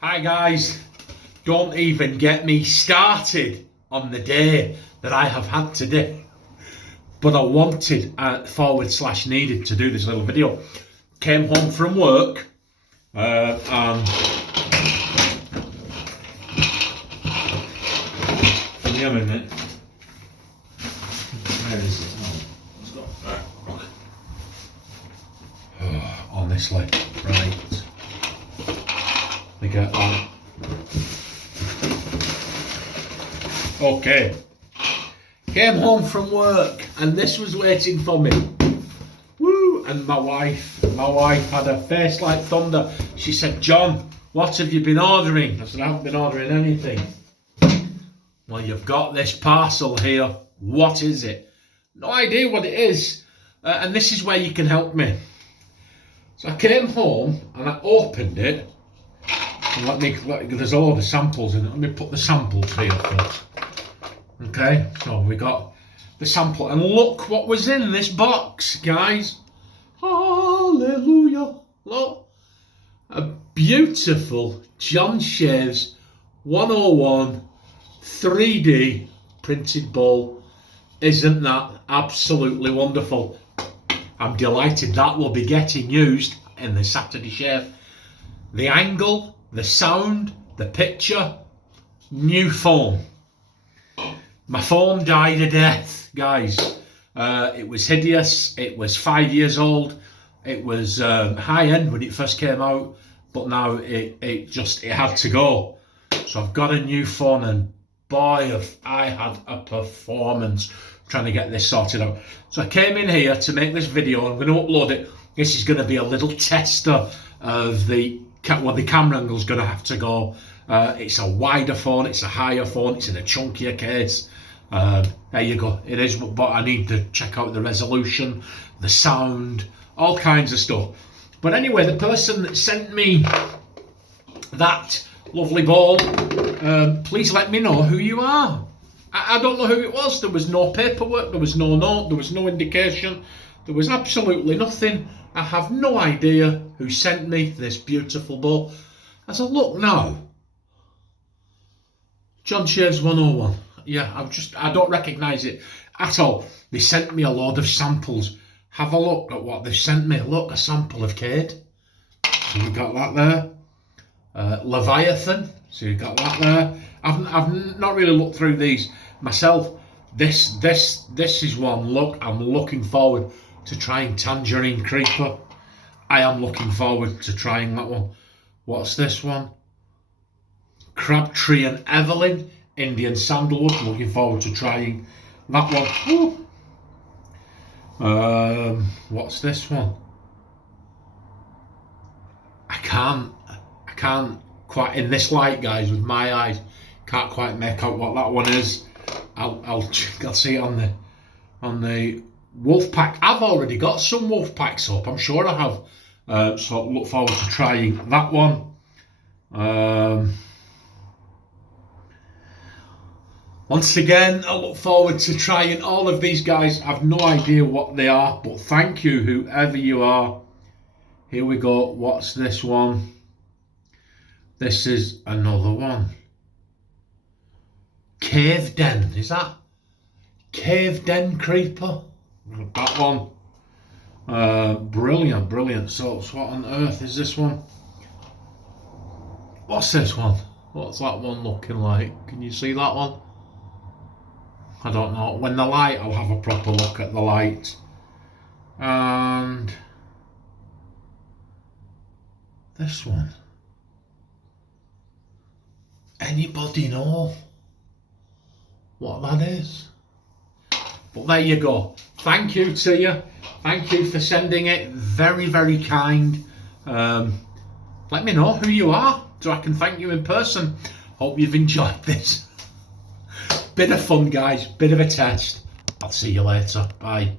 Hi guys, don't even get me started on the day that I have had today. But I wanted / needed to do this little video. Came home from work and give me a minute. Where is it? Oh, honestly, right. Let me get on. Okay. Came home from work and this was waiting for me. Woo! And my wife had a face like thunder. She said, "John, what have you been ordering?" I said, "I haven't been ordering anything." "Well, you've got this parcel here. What is it?" "No idea what it is. And this is where you can help me." So I came home and I opened it. And there's a lot of samples in it. Let me put the samples here first. Okay, so we got the sample, and look what was in this box, guys. Hallelujah! Look, a beautiful John Shaves 101 3D printed bowl. Isn't that absolutely wonderful? I'm delighted that will be getting used in the Saturday Shave. The angle, the sound, the picture, new foam. My foam died a death, guys. It was hideous. It was 5 years old. It was high end when it first came out, but now it had to go. So I've got a new foam, and boy, I had a performance trying to get this sorted out. So I came in here to make this video. I'm going to upload it. This is going to be a little tester of the camera angle's going to have to go. It's a wider phone, it's a higher phone, it's in a chunkier case. There you go, it is, but I need to check out the resolution, the sound, all kinds of stuff. But anyway, the person that sent me that lovely ball, please let me know who you are. I don't know who it was. There was no paperwork, there was no note, there was no indication, there was absolutely nothing. I have no idea who sent me this beautiful bowl. As I look now, John Shaves 101. Yeah, I don't recognise it at all. They sent me a load of samples. Have a look at what they've sent me. Look, a sample of Cade. So we got that there. Leviathan. So you got that there. I've not really looked through these myself. This is one. Look, I'm looking forward to trying Tangerine Creeper. I am looking forward to trying that one. What's this one? Crabtree and Evelyn, Indian Sandalwood. Looking forward to trying that one. What's this one? I can't quite, in this light, guys, with my eyes, can't quite make out what that one is. I'll see it on the Wolfpack. I've already got some Wolfpack soap, I'm sure I have. So look forward to trying that one. Once again, I look forward to trying all of these, guys. I've no idea what they are, but thank you, whoever you are. Here we go. What's this one? This is another one. Cave Den. Is that Cave Den Creeper? That one. Brilliant. So what on earth is this one? What's this one? What's that one looking like? Can you see that one? I don't know. When the light, I'll have a proper look at the light. And this one. Anybody know what that is? But there you go. Thank you to you. Thank you for sending it. Very, very kind. Let me know who you are so I can thank you in person. Hope you've enjoyed this. Bit of fun, guys. Bit of a test. I'll see you later. Bye.